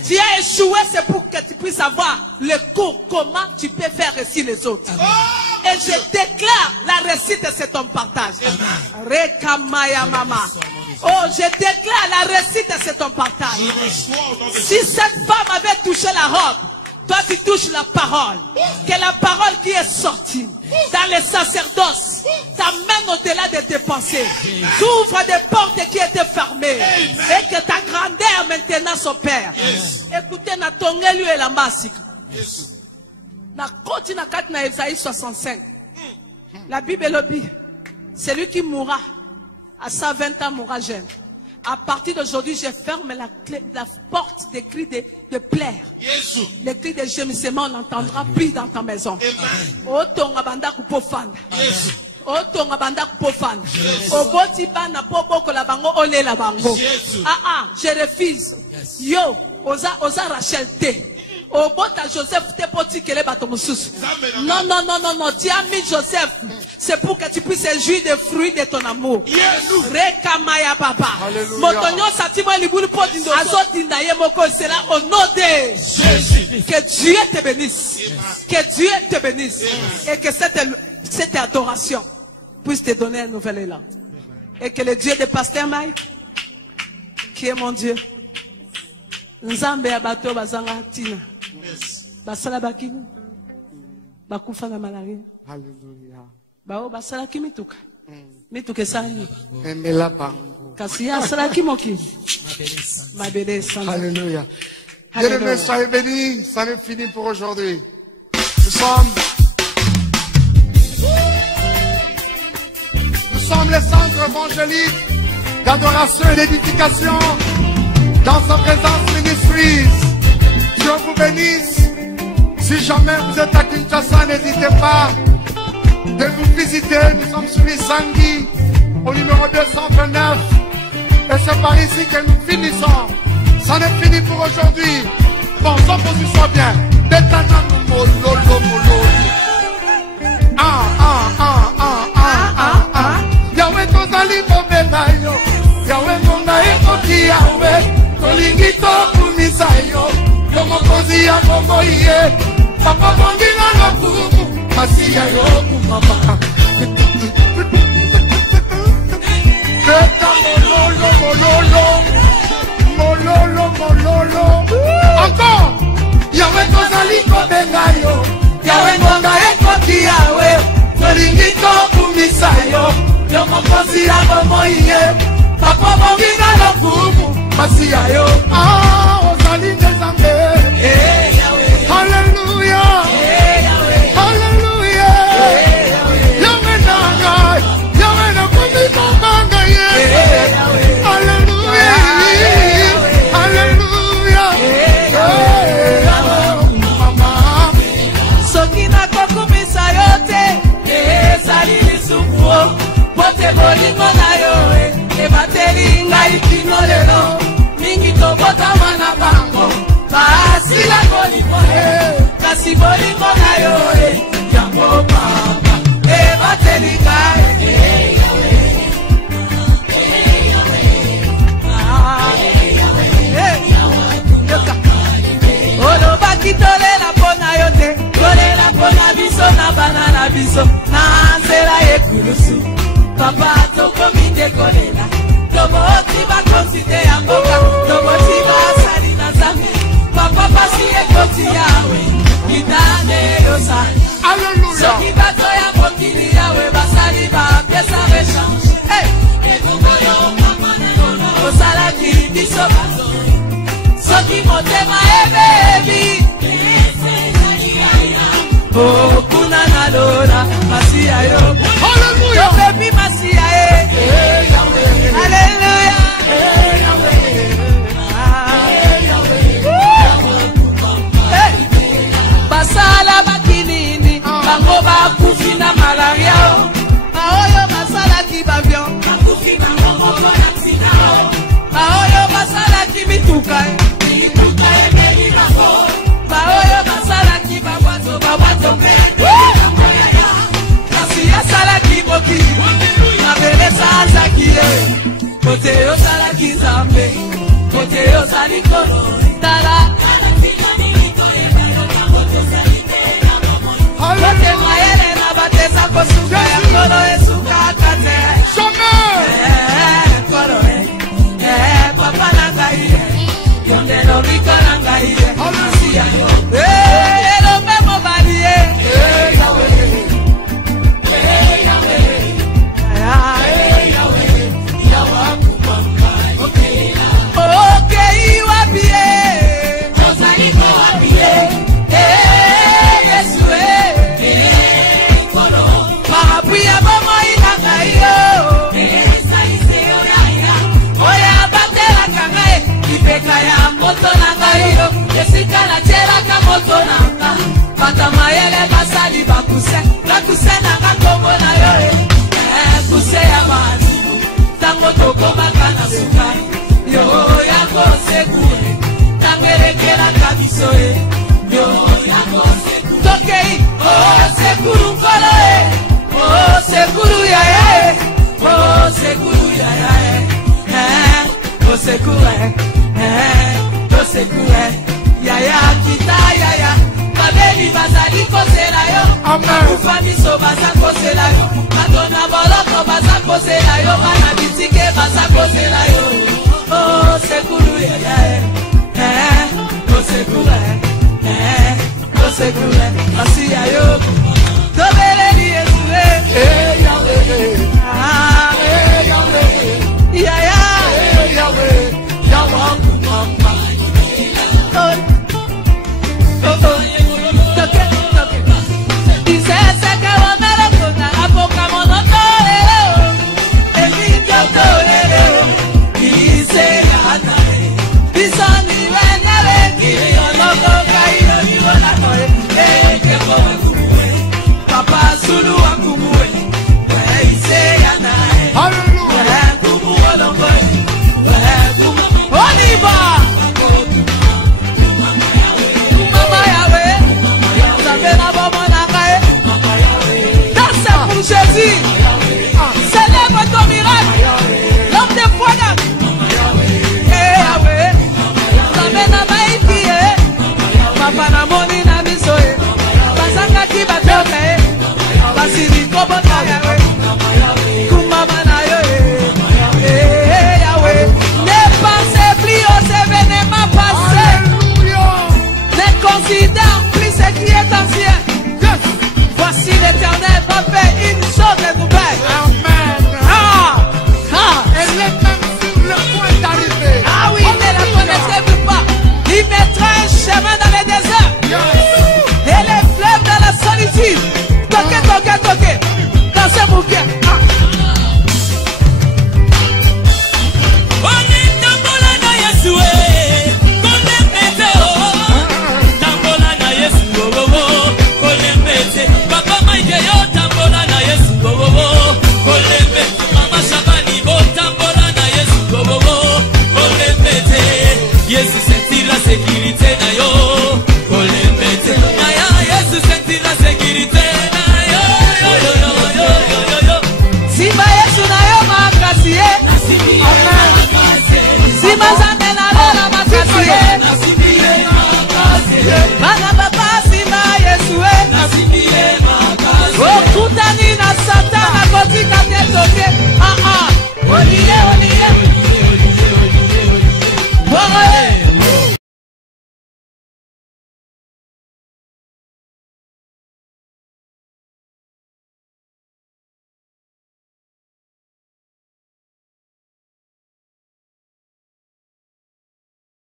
Tu as échoué, c'est pour que tu puisses avoir le cours. Comment tu peux faire réussir les autres. Et je déclare la réussite, c'est ton partage. Rekamaya mama. Oh, je déclare la réussite, c'est ton partage. Si cette femme avait touché la robe, toi tu touches la parole. Que la parole qui est sortie dans le sacerdoce t'amène au-delà de tes pensées. T'ouvres des portes qui étaient fermées. Et que ta grandeur maintenant s'opère. Écoutez, na tongelu et la masik. Na koti na kat na Esaïe 65. La Bible le dit. Celui qui mourra à 120 ans mourra jeune. À partir d'aujourd'hui, je ferme la porte des cris de pleurs. Les cris de gémissement, on n'entendra plus dans ta maison. Oh, ton abanda kupo fanda. Oh, ton abanda kupo fanda. Oh, boti bana popo ko la bango ole la bango. Ah, je refuse. Yo, osa Rachel te. Oh, bota Joseph te poti kele bato mususu. Non, non, non, non, non. Tu as mis Joseph. C'est pour que tu puisses jouir des fruits de ton amour. Rekamaya papa. Motonyo satimo libulu podindo. Azotinda ye moko sera au nom de Jésus. Que Dieu te bénisse. Que Dieu te bénisse. Et que cette adoration puisse te donner un nouvel élan. Et que le Dieu de Pasteur Mike, qui est mon Dieu, Nzambe abato bazanga tina. Basala bakini. Bakufa na malaria. Alléluia. Bao basala kimituka. Mituke sani. Emela bango. Kasi ya sala kimoki. Mabele sana. Alléluia. Alléluia. Bien-aimés, soyez bénis. Ça n'est fini pour aujourd'hui. Nous sommes les centres évangéliques d'adoration et d'édification dans sa présence ministries. Dieu vous bénisse. Si jamais vous êtes à Kinshasa, n'hésitez pas de nous visiter. Nous sommes sur Isangi, au numéro 229. Et c'est par ici que nous finissons. Ça n'est fini pour aujourd'hui. Bon, sans position bien. Yahweh tozali kobeta yo. Yahweh monga ekoki Yahweh. Tolingi tokumisa yo. Tomokozi ya bomoi ye. Papa bongina lokumu. Masiya yo kumama. Beta mololo mololo. Mololo mololo. Encore. Yahweh tozali kobenga yo. Yahweh monga ekoki Yahweh. Tolingi tokumisa yo. Tomokozi ya bomoi ye. Papa bongina lokumu. Masiya yo. Ozali nzambe. Hallelujah. Hallelujah. Yahweh nanga. Yahweh na kumi manga ye. Hallelujah. Hallelujah. Mama. Sokina kokumisa yote. Ezali lisubuo. Pote bolingo na yo. Ebateli ngai kino lelo. Mingi tobota mana bango. Basila bolingo he. Kasi bolingo na yo. Yango papa. Ebateli ngai. Olobaki tolela pona yote. Tolela pona biso na banana biso. Na nzela ekulusu. Papa toko minde kolela. Toboti bakonsite ya mboka. Toboti basali na zambi. Papa pasi ekoti yawe. Kitane yosa. Alléluia. Soki bato ya mokili yawe basali ba pesa rechange. Hey. Osalaki biso bato. Soki motema ebebi. Oh, kuna na lola. Masiya yo. Hallelujah. Yo baby Masiya eh. Alléluia. bituka baoyo basalaki babwato kasi asalaki boki mabelesa azaki ye kote osalaki nzambe kote ozali kotala kote mayele na bateza kosuka ya kolo esukaka te kolo papa na ngai yondelo riko na ngai asiya yo elombe mobali bata mayele basali bakuse nanga kombo na yo kuse ya mazi tango tokomaka na suka yo yako sekure tangerekelaka biso yo yako sekure tokei sekuru nkolo sekuru ya sekuru ya sekure yaya kita yaya babeli bazali kozela yo bakufa miso baza kozela yo batona boloko baza kozela yo bana bitike baza kozela yo sekuru yaya sekuru asiya yo tobeleli yesu yaya Papa Zulu akumue, say Jésus, célèbre ton miracle, l'homme de foi papa na moni na miso basanga ki batoka basiri kobota yawe kumama na yo Yahweh ne pensez plus aux événements passés, ne considère plus ce qui est ancien. Voici l'Éternel va faire une chose de nouvelle. Amen. Elle est même sur le point d'arriver. Ah oui, ne la connaissez pas. Il mettra un chemin dans les déserts. Et les fleuves dans la solitude. Toquez. Dans ce bouquet. Yesu senti la sécurité na yo, kolembete. Aya Yesu senti la sécurité na yo, yo. Simba Yesu na yo makasi. Simba